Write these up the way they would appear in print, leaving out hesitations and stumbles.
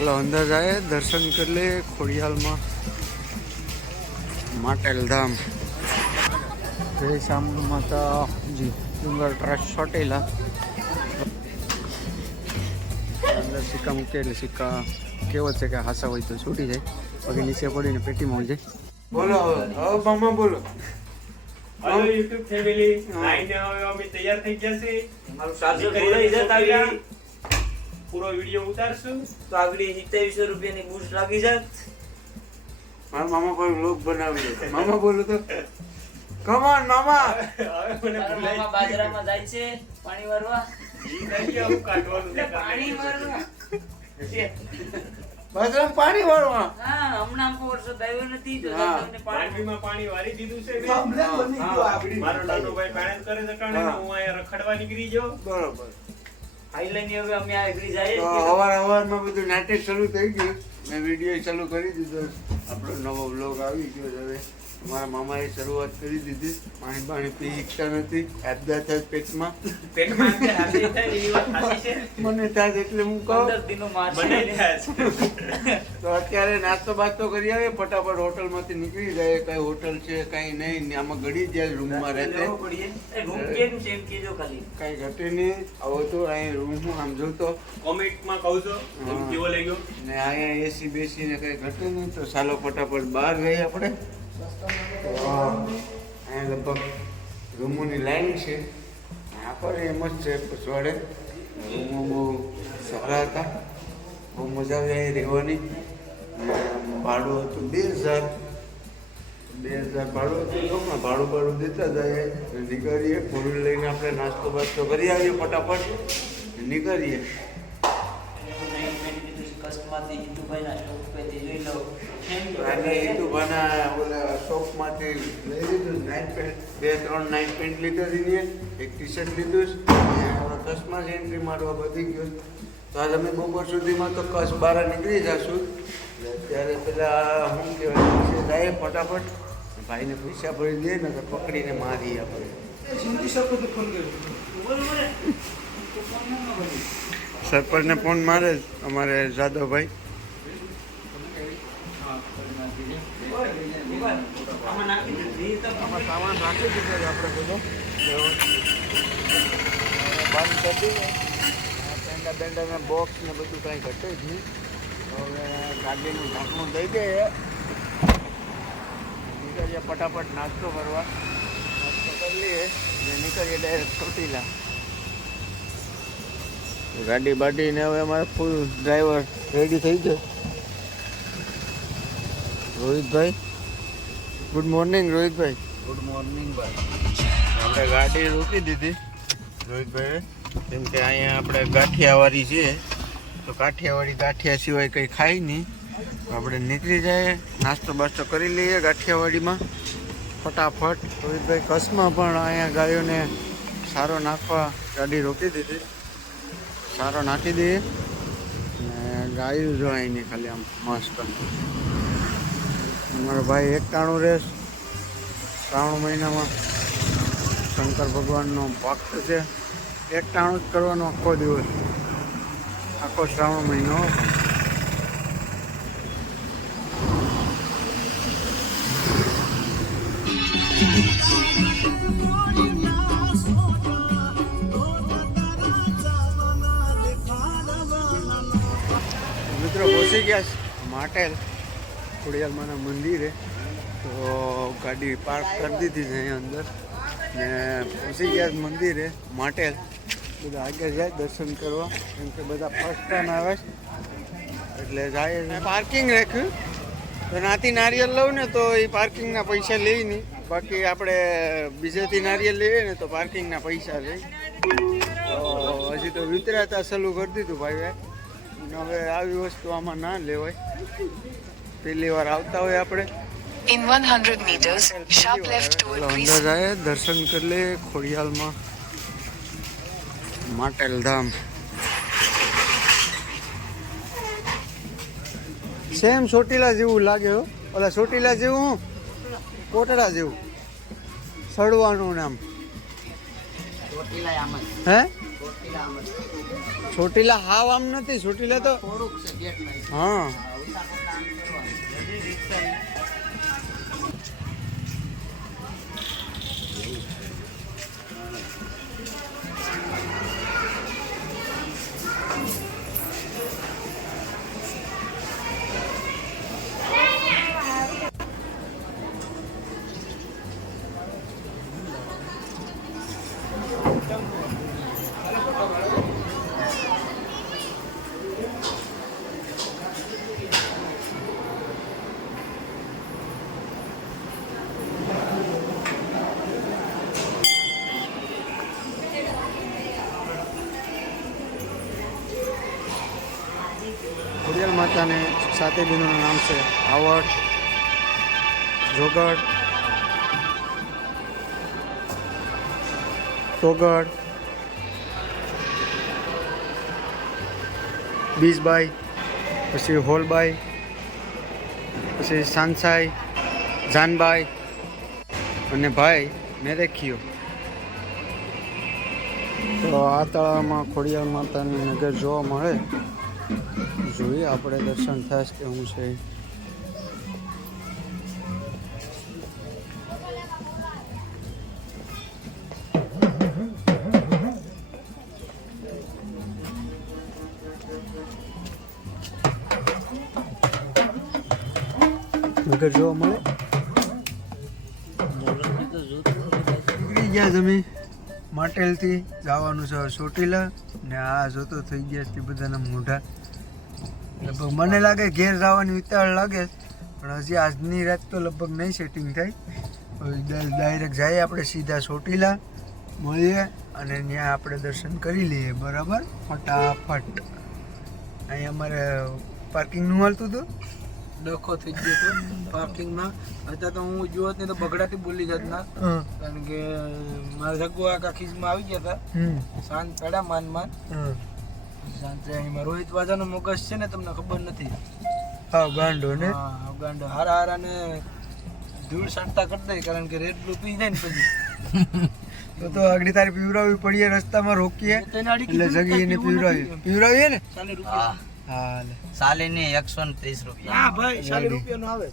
ચાલો અંદર જાય, દર્શન કરી લે ખોડિયાલમાં માટેલ ધામ. જય શામુ માતાજી. ડુંગર ટ્રસ્ટ ચોટીલા. અંદર સિક્કા મૂકે એટલે સિક્કા કેવો છે કે હાસા હોય તો છૂટી જાય, બાકી નીચે પડીને પેટીમાં હોય જાય. બોલો હવે મામા બોલો. હેલો યુટ્યુબ ફેમિલી, નાઈને હવે અમે તૈયાર થઈ ગયા છે. મારું ચાર્જર બોલાઈ જતા પૂરો વિડિયો ઉતારશું તો આગળ 2700 રૂપિયાની બૂસ્ટ લાગી જાત. મારા મામા પર વ્લોગ બનાવી દે. મામા બોલો તો. કમ ઓન મામા. હવે મને મારા મામા બાજરામાં જાય છે પાણી વારવા. ઈ નહીં આવું કાઢવાનું છે. પાણી વારવા. બાજરામાં પાણી વાળવા. હા, હમણાં આમ વરસાદ આવ્યો નથી તો હા. તમને પાણી માંડવીમાં પાણી વારી દીધું છે મેં. હા. મારો નાનો ભાઈ પાણી કરે છે કારણે હા. હું અહીંયા રખડવા નીકળી ગયો. બરોબર. હાઈલાઈન હવે અમે આગળ જઈએ તો અવારમાં બધું નાટક શરૂ થઈ ગયું. મેં વિડીયો ચાલુ કરી દીધો. આપણો નવો વ્લોગ આવી ગયો છે. હવે મારા મામાએ શરૂઆત કરી દીધી. પાણી પી શકતા નથી, આપદા થાય પેટમાં. પેટમાં જે હાથી થાય એવી વાત સાચી છે. મને થાય એટલે હું કહું 15 દિનો માર મને થાય છે. તો અત્યારે નાસ્તો બાસ્તો કરી આવે, ફટાફટ હોટલમાંથી નીકળી જાય. કઈ હોટલ છે કઈ નહીં, ને આમાં ગળી જાય રૂમમાં રહેતે. રૂમ કેમ છે એમ કહેજો ખાલી. કઈ ઘટે નહીં. આવો તો અહીં રૂમ આમ જોતો કોમેન્ટમાં કહું છો હા. કેવો લાગ્યો. ને અહીંયા એસી બેસી ને કઈ ઘટે નહીં. તો ચાલો ફટાફટ બહાર ગઈએ આપણે. તો અહીંયા લગભગ રૂમોની લાઈન છે. આ પણ એમ જ છે પછવાડે. રૂમો બહુ સારા હતા, બહુ મજા આવી અહીં રહેવાની. ને ભાડું હતું 2000 ભાડું હતું. ગમે ભાડું દેતા જાય. નીકળીએ ફોર વ્હીલ લઈને આપણે નાસ્તો બાસ્તો કરી આવીએ ફટાફટ નીકળીએ. કસ્ટમાંથી હિતુભાઈના શોપ પરથી લઈ લો. અને હિતુભાના ઓલા શોપમાંથી લઈ લીધું નાઇટ પેન્ટ, 2-3 નાઇટ પેન્ટ લીધો છે, એક ટી શર્ટ લીધું છે. કચ્છમાં જ એન્ટ્રી મારવા બધી ગયો. તો આજ અમે બપોર સુધીમાં તો કચ્છ બહાર નીકળી જશું. ત્યારે પેલા શું કહેવાય પૈસા જાય ફટાફટ ભાઈને પૈસા ભરી દે ને તો પકડીને મારી આપણે. સરપંચને ફોન મારે અમારે જાદવભાઈ. આમાં સામાન રાખી દીધો છે આપણે બધો બંધ કરી દીધો. પેંડા બેંડાના બોક્સ ને બધું કાંઈ ઘટે જ નહીં. હવે ગાડીનું ઢાંકણું દઈ દઈએ, નીકળીએ ફટાફટ નાસ્તો કરવા. નાસ્તો કરી લઈએ ને નીકળીએ ડાયરેક્ટ ચોટીલા. ગાડી બાડીને હવે અમારે ફૂલ ડ્રાઈવર રેડી થઈ ગયો. રોહિતભાઈ, ગુડ મોર્નિંગ રોહિતભાઈ. ગુડ મોર્નિંગ ભાઈ. આપણે ગાડી રોકી દીધી રોહિતભાઈએ, કેમ કે અહીંયા આપણે ગાંઠિયાવાડી છે. તો ગાંઠિયા સિવાય કંઈ ખાય નહીં. આપણે નીકળી જાય, નાસ્તો બાસ્તો કરી લઈએ ગાંઠિયાવાડીમાં ફટાફટ. રોહિતભાઈ કચ્છમાં પણ અહીંયા ગાયોને સારો નાખવા ગાડી રોકી દીધી. સારો નાખી દઈએ ને ગાયું જો અહીંની ખાલી આમ મસ્ત. અમારો ભાઈ 91 રેસ શ્રાવણ મહિનામાં શંકર ભગવાનનો ભક્ત છે. 91 જ કરવાનો આખો દિવસ, આખો શ્રાવણ મહિનો. મિત્રો પહોંચી ગયા માટેલ ખોડિયાલમાના મંદિરે. તો ગાડી પાર્ક કરી દીધી છે અહીંયા અંદર ને પહોંચી ગયા મંદિરે માટેલ. બધા આગળ જાય દર્શન કરવા, કેમ કે બધા ફર્સ્ટ ટાઈમ આવે છે એટલે જાય. પાર્કિંગ રાખ્યું તો નાથી નારિયેલ લઉં ને તો એ પાર્કિંગના પૈસા લે નહીં. બાકી આપણે બીજેથી નારિયેલ લઈએ ને તો પાર્કિંગના પૈસા લે. તો હજી તો વિતરાતા ચાલુ કરી દીધું ભાઈ. હવે આવી વસ્તુ આમાં ના લેવાય. પહેલી વાર આવતા હોય આપણે. In 100 meters, sharp left toward અંદર જાય, દર્શન કરી લે ખોડિયાલમાં માટેલ ધામ. સેમ ચોટીલા જેવું લાગે હો. ઓલા ચોટીલા જેવું, કોટડા જેવું સડવાનું નામ. ચોટીલા આમ જ. હે ચોટીલા આમ જ. ચોટીલા હાવ આમ નથી, ચોટીલા તો થોડુંક છે ગેટમાં. હા બધી રિક્ષા ખોડિયાર માતાને સાતે બહેનોનું નામ છે આવડ, જોગડ, તોગડ, બીજબાઈ, પછી હોલબાઈ, પછી સાંસાઈ, જાનબાઈ અને ભાઈ મેરેખીઓ. તો આ તળાવમાં ખોડિયાર માતાની નગર જોવા મળે. જોઈએ આપણે દર્શન થાય કે હું છે. નગર જોવા મળે. નીકળી ગયા તમે માટેલથી જવાનું છે ચોટીલા ને આ જોતો થઈ ગયા છે બધાના મોઢા. લગભગ મને લાગે ઘેર જવાની ઉતાવળ લાગે પણ હજી આજની રાત તો લગભગ નહીં સેટિંગ થાય. ડાયરેક્ટ જઈએ આપણે સીધા ચોટીલા મળીએ અને ત્યાં આપણે દર્શન કરી લઈએ. બરાબર ફટાફટ. અહીં અમારે પાર્કિંગનું મળતું હતું, ડખો થઈ ગયો હતો પાર્કિંગમાં. અત્યારે તો હું જોત નહીં તો બગડાટી બોલી જાત ના, કારણ કે મારા જગ્ગો આખા ખીજમાં આવી ગયા હતા. શાંત પડ્યા માન શાંત અહીંમાં રોહિત વાજાનો મગજ છે ને તમને ખબર નથી. હા ગાંડો ને. હા ગાંડો હારા હારા ને ધૂળ સાંટતા કરી દે, કારણ કે રેડ બ્લુ પી જાય ને પછી તો આગળ તારે પીવરાવવી પડીએ, રસ્તામાં રોકીએ એટલે જગીને પીવરાવીએ ને. હા સાલીની 130 રૂપિયા. હા ભાઈ 40 રૂપિયાનો આવે.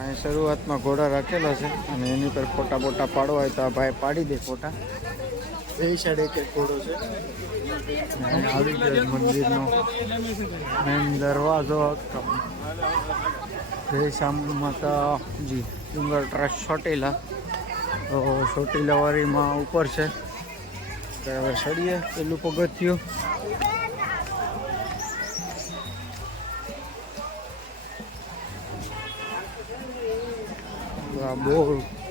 અહીં શરૂઆતમાં ઘોડા રાખેલા છે અને એની પર ફોટા બોટા પાડવા હોય તો આ ભાઈ પાડી દે ફોટા. એ સાઈડ એક ઘોડો છે. આવી ગયો મંદિરનો મેન દરવાજો. જય શ્યામ માતાજી. ડુંગર ટ્રસ્ટ ચોટીલા. તો ચોટીલાવાળીમાં ઉપર છે. હવે ચડીએ પેલું પગથિયું. આ બહુ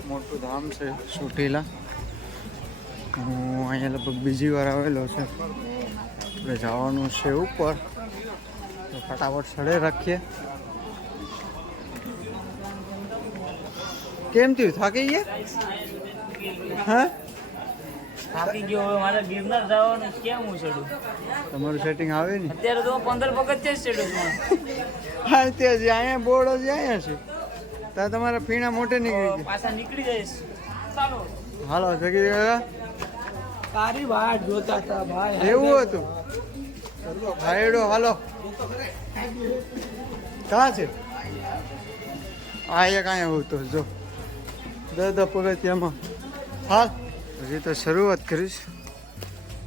મોટું ધામ છે ચોટીલા. હું અહીંયા લગભગ બીજી વાર આવેલો છે. આપણે જવાનું છે ઉપર તો ફટાફટ ચડે રાખીએ. કેમ થયું? થાકી ગયા? હા થાકી ગયો હવે મારે ગિરનાર જવાનું કેમ હું ચડું? તમારું સેટિંગ આવે ને અત્યારે તો 15 પગથિયા જ ચડ્યો છું. હા તે જ અહીંયા બોર્ડ જ અહીંયા છે. ત્યાં તમારા પીણા મોટે નીકળી ગયા. પાછા નીકળી જઈશ. ચાલો હાલો જગી ગયા. તારી વાટ જોતા હતા ભાઈ. એવું હતું ભાઈડો. હાલો ક્યાં છે? આ એક અહીંયા હોતો જો 10 પગથિયામાં. હાલ હજી તો શરૂઆત કરીશ.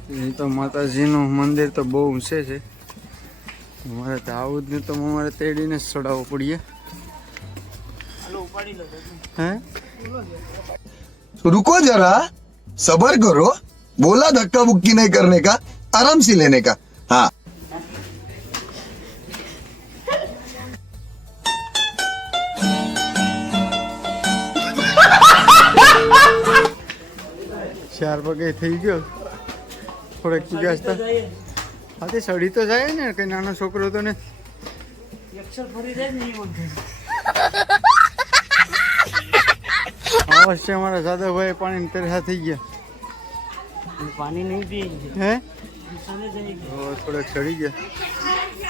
એ તો માતાજીનું મંદિર તો બહુ ઊંચે છે. અમારે તો આવું જ નહીં તો અમારે તેડીને જ ચડાવવું પડીએ. હે रुको जरा सबर करो, बोला धक्का बुक्की नहीं करने का, आराम से लेने का. हाँ 4 પગે થઈ ગયો. થોડેક ચૂક્યા હતા. હા તે સડી તો જાય ને, કઈ નાનો છોકરો તો ને. અવશ્ય અમારા જાદવભાઈ પાણી તરહા થઈ ગયા. પાણી નહીં પી હે થોડાક ચડી ગયા.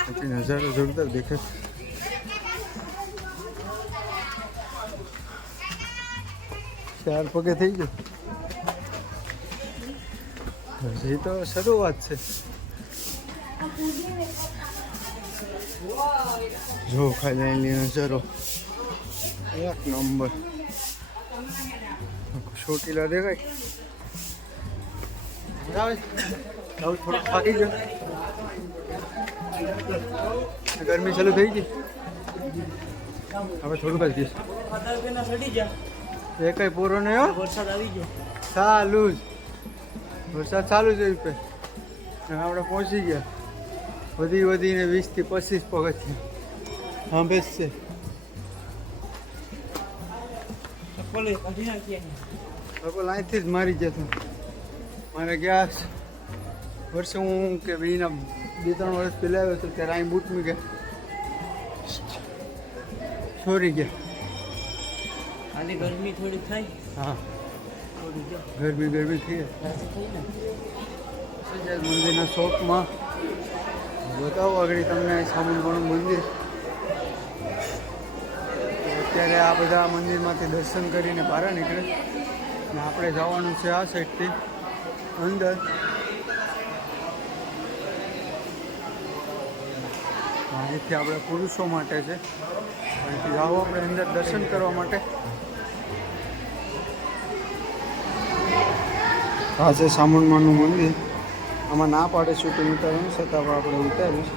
પછી નજારો જોરદાર દેખાય. ચાર પગે થઈ ગયો. હજી તો શરૂઆત છે. જો ખાલી એની નજરો એક નંબર ચોટીલા દેખાય થોડો થાકી ગયો ગરમી ચાલુ થઈ ગઈ હવે થોડુંક જ એ કઈ પૂરો નહીં હો વરસાદ આવી ગયો ચાલુ જ વરસાદ ચાલુ જ પે આપણે પહોંચી ગયા વધીને 20 થી 25 પગથિયા હા બેસ છે ચપ્પલ કાઢી નાખીએ ચપ્પલ અહીંથી જ મારી જતો મારે ગયા વર્ષે હું કે ભાઈના 2-3 વર્ષ પહેલાં આવ્યો હતો ત્યારે અહીં બૂટ મૂક્યા છોરી ગયા આજે ગરમી થોડી થાય હા થોડી જો ગરમી થઈ રાતે થઈ ને સજાદ મંદિરના શોપમાં બતાવો આગળ તમને સામુંડવાનું મંદિર અત્યારે આ બધા મંદિરમાંથી દર્શન કરીને બહાર નીકળે અને આપણે જવાનું છે આ સાઈડથી અંદર અહીંથી આપણે પુરુષો માટે છે અહીંથી જાઓ આપણે અંદર દર્શન કરવા માટે આ છે સામુંડમાનું મંદિર આમાં ના પાડે શૂટિંગ ઉતારવાનું છતાં આપણે ઉતારીશ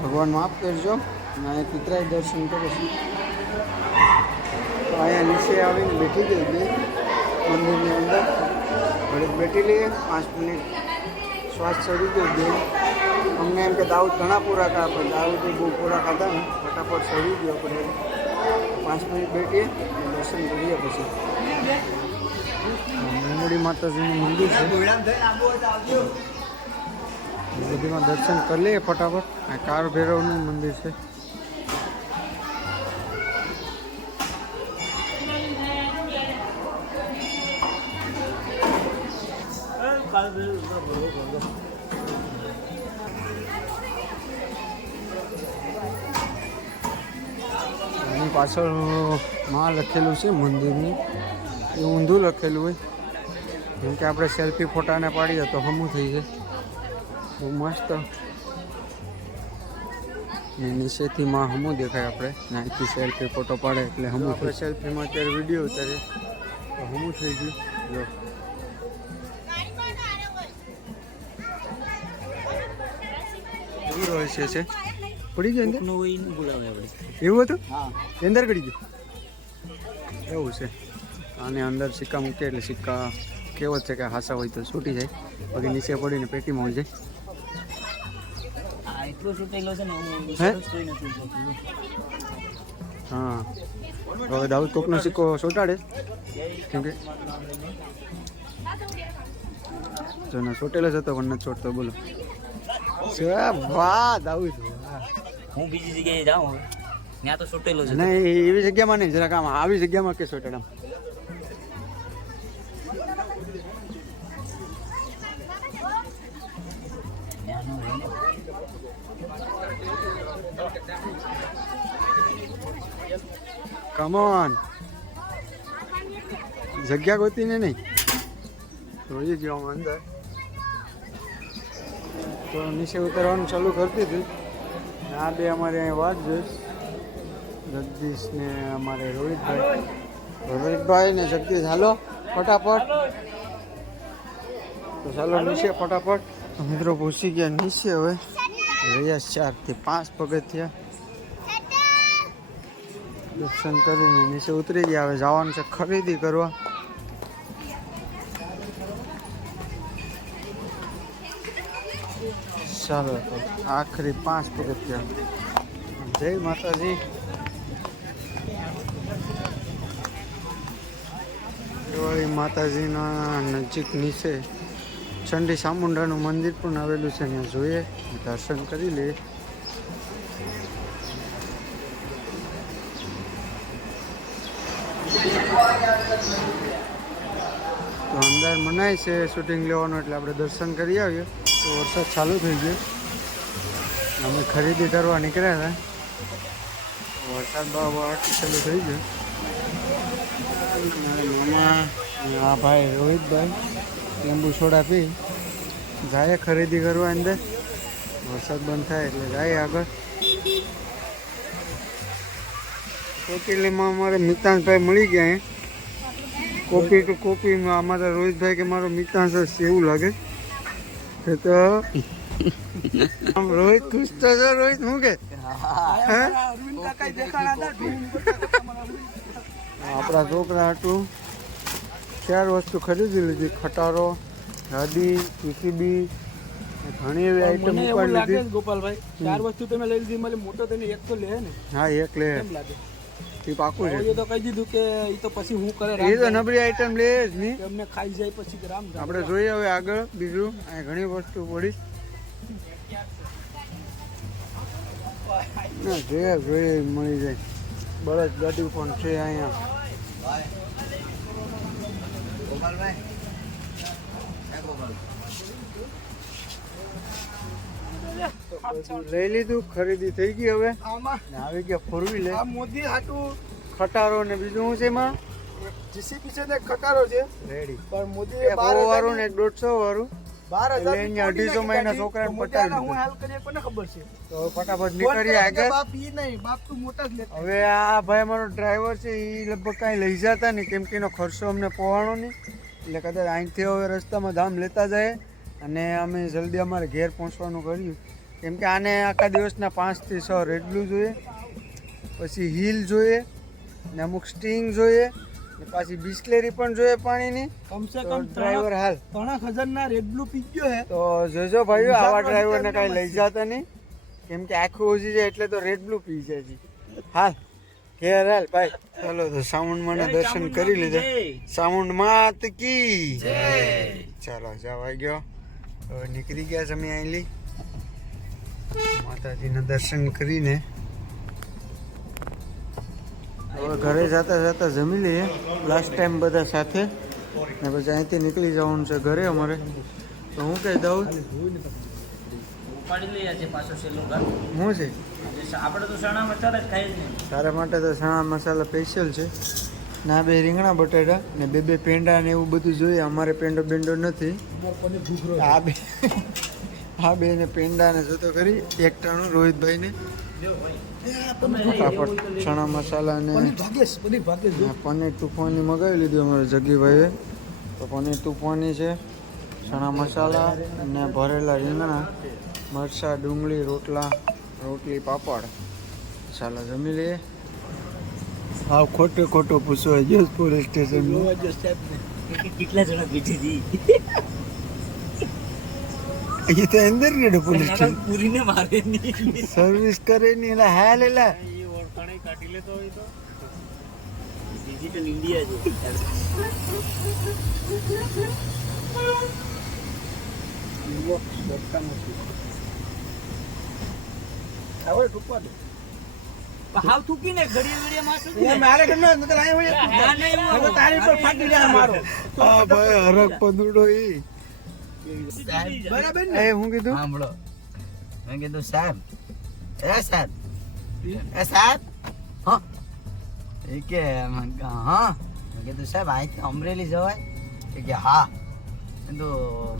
ભગવાન માફ કરજો અને અહીંયા પિતરાય દર્શન કરીશું તો અહીંયા નીચે આવીને બેઠી ગઈ બે મંદિરની અંદર ઘડીક બેઠી લઈએ 5 મિનિટ શ્વાસ ચડી ગયો બે અમને એમ કે દાઉદ ઘણા પૂરા ખાયા પણ દાઉદ બહુ પૂરા ખાતા ને ફટાફટ ચડી ગયો આપણે 5 મિનિટ બેઠીએ દર્શન કરીએ પછી મેમડી માતાજીનું મંદિર છે બધીમાં દર્શન કરી લઈએ ફટાફટ આ કાર ભૈરવનું મંદિર છે એની પાછળ માં લખેલું છે મંદિરની એ ઊંધું લખેલું હોય કેમ કે આપણે સેલ્ફી ફોટાને પાડીએ તો હમું થઈ જાય બહુ મસ્ત ને નીચેથી માં હમું દેખાય આપણે નાથી સેલ્ફી ફોટો પાડે એટલે હમું આપણે સેલ્ફીમાં અત્યારે વિડીયો ઉતારે તો હમું થઈ ગયું જો એવું રહસ્ય છે પડી ગયું અંદર નો હોય ને બોલાવે આપણે એવું હતું હા અંદર પડી ગયું એવું છે આને અંદર સિક્કા મૂકે એટલે સિક્કા કેવો છે કે હાસા હોય તો છૂટી જાય બાકી નીચે પડીને પેટીમાં હોય જાય આ એટલો છૂટેલો છે ને હું હે? સરસ કોઈ નથી જોતું હા હવે દાઉદ કોકનો સિક્કો ચોંટાડે કેમ કે જો ના ચોટેલો જ હતો પણ નથી ચોટતો બોલો વાહ દાઉદ વાહ. હું બીજી જગ્યાએ જાઉં હવે ત્યાં તો છૂટેલો છે નહીં એવી જગ્યામાં નહીં જરાક આમ આવી જગ્યામાં કે ચોટાડ આમ ત્યાં નો હોય ને કમોન જગ્યા ગોતીને નહીં રોજી ગયો હું અંદર તો નીચે ઉતરવાનું ચાલુ કરતી હતી આ બે અમારે અહીં વાત જોઈશ જગદીશ ને અમારે રોહિતભાઈ ને જગદીશ હાલો ફટાફટ તો ચાલો નીચે ફટાફટ તો મિત્રો પહોંચી ગયા નીચે હવે રહ્યા 4 થી 5 પગથિયા દર્શન કરીને નીચે ઉતરી ગયા હવે જવાનું છે ખરીદી કરવા ચાલો તો આખરી 5 પગથિયા જય માતાજી દિવાળી માતાજીના નજીક નીચે ચંડી ચામુંડાનું મંદિર પણ આવેલું છે ત્યાં જોઈએ દર્શન કરી લઈએ તો અંદર મનાય છે શૂટિંગ લેવાનું એટલે આપણે દર્શન કરી આવીએ તો વરસાદ ચાલુ થઈ ગયો અમે ખરીદી કરવા નીકળ્યા હતા વરસાદ બહાર ચાલુ થઈ ગયો મામા આ ભાઈ રોહિતભાઈ લીંબુ સોડા પી જાય ખરીદી કરવા અંદર વરસાદ બંધ થાય એટલે જાય આગળ. કોકિલીમાં અમારે મિતાંશભાઈ મળી ગયા અહીં. કોપી ટુ કોપીમાં અમારા રોહિતભાઈ કે મારો મિતાંશ જ છે એવું લાગે છે. તો આમ રોહિત ખુશ તો છો. રોહિત શું કે આપણા છોકરા હતું 4 વસ્તુ ખરીદી લીધી. ખટારો, ગાડી, પીસીબી, ઘણી એવી આઈટમ ઉપાડી લીધી. ગોપાલભાઈ 4 વસ્તુ તમે લઈ લીધી, મને મોટો તેને એક તો લે ને. હા એક લે કેમ લાગે? એ પાકું છે. એ તો કહી દીધું કે એ તો પછી હું કરે એ તો નબળી આઈટમ લે જ નહીં. એમને ખાઈ જાય પછી કે રામ આપણે જોઈએ હવે આગળ બીજું. અહીં ઘણી વસ્તુ પડી ના જોઈએ જોઈએ મળી જાય. બળદ ગાડી પણ છે અહીંયા. બધું લઈ લીધું, ખરીદી થઈ ગઈ. હવે આમાં ને આવી ગયા ફોર વ્હીલર, આ મોદી હાટું ખટારો ને બીજું શું છે એમાં જીસીપી છે ને ખટારો છે રેડી. પણ મોદી એક 100 વાળું ને એક 150 વાળું. 12,000 એટલે અહીંયા 250 મહિના છોકરાને પટાવી હું હાલ કરીએ કોને ખબર છે. તો ફટાફટ નીકળીએ આગળ. બાપ ઈ નહીં, બાપ તું મોટા જ લેતા. હવે આ ભાઈ અમારો ડ્રાઈવર છે એ લગભગ કાંઈ લઈ જતા નહીં, કેમ કે એનો ખર્ચો અમને પોહાણો નહીં. એટલે કદાચ અહીંથી હવે રસ્તામાં ધામ લેતા જાય અને અમે જલ્દી અમારે ઘેર પહોંચવાનું કર્યું. કેમ કે આને આખા દિવસના 5 થી 6 રેડલું જોઈએ, પછી હીલ જોઈએ ને અમુક સ્ટિંગ જોઈએ ને પાછી બિસ્લેરી પણ જોઈએ પાણીની. કમસે તો કમ ડ્રાઈવર હાલ 3,000 ના રેડ બ્લુ પી ગયો હે. તો જોજો ભાઈઓ આવા ડ્રાઈવરને કાંઈ લઈ જતા નહીં, કેમ કે આખું ઓછી જાય એટલે તો રેડ બ્લુ પી જાય છે. હાલ ઘેર હાલ ભાઈ. ચાલો તો સાઉન્ડમાં દર્શન કરી લીધા. સાઉન્ડ માત કી ચાલો જવાઈ ગયો. હવે નીકળી ગયા છે અમે અહીંલી માતાજીના દર્શન કરીને. હવે ઘરે જતા જતા જમી લઈએ લાસ્ટ ટાઈમ બધા સાથે, ને પછી અહીંથી નીકળી જવાનું છે ઘરે અમારે. તો હું કહી દઉં ઉપાડી લઈએ છે પાછો છેલ્લો ઘર. શું છે આપણે તો ચણા મસાલા જ ખાઈ જ નહીં. તારા માટે તો ચણા મસાલા સ્પેશિયલ છે. ના 2 રીંગણા બટાટા ને 2 પેંડા ને એવું બધું જોઈએ. અમારે પેંડો બેંડો નથી. આ બે ને પેંડા ને જોતો કરી એક ટાણું રોહિતભાઈ ને ફટાફટ ચણા મસાલા ને પનીર તુફાની મગાવી લીધું અમારે જગીભાઈએ. તો પનીર તુફાની છે, ચણા મસાલા ને ભરેલા રીંગણા, મરચાં, ડુંગળી, રોટલી, પાપડ. ચાલો જમી લઈએ. હા ખોટો ખોટો પૂછવા ગયો પોલીસ સ્ટેશન. કેટલા જણા બેઠી હતી એ તો અંદર ને પોલીસ સ્ટેશન પૂરીને મારે નહીં. સર્વિસ કરે નહીં એટલે હા લેલા એ ઓળખાણે કાઢી લેતો હોય તો ડિજિટલ ઇન્ડિયા છે. હવે ટૂંકવા દે. હાવ થૂકી ને ઘડીએ માથું એ મારે ઘરનો જ નકર અહીં હોય. ના, નહીં, હું- હવે તારી પર ફાટી જાય મારો. હા ભાઈ હરક પદુડો ઈ. બરાબર ને? એ હું કીધું સાંભળો મેં કીધું સાહેબ એ સાહેબ હા એ કે મેં કીધું, હા મેં કીધું સાહેબ અહીંથી અમરેલી જવાય કે હા મેં કીધું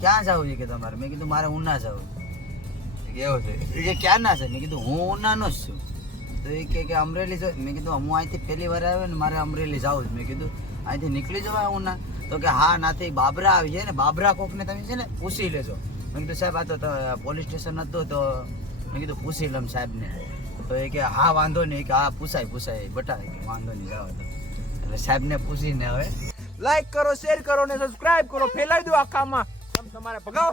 ક્યાં જવું છે કે તમારે? મેં કીધું મારે ઉના જવું. એવું છે એ કે ક્યાં ના છે? મેં કીધું હું ઉનાનો જ છું. તો એ કે અમરેલી જો. મેં કીધું હું અહીંથી પહેલી વાર આવ્યો ને મારે અમરેલી જવું છે. મેં કીધું અહીંથી નીકળી જવાય ઉના? તો કે હા નાથી બાબરા આવી જાય ને બાબરા કોકને તમે છે ને પૂછી લેજો. મેં કીધું સાહેબ આ તો પોલીસ સ્ટેશન હતું તો મેં કીધું પૂછી લઉં સાહેબને. તો એ કે હા વાંધો નહીં કે હા પૂછાય બતાવે કે વાંધો નહીં જાવ તો. એટલે સાહેબને પૂછીને હવે લાઈક કરો, શેર કરો ને સબસ્ક્રાઇબ કરો, ફેલાવી દો આખામાં. તમારે ભગાવો.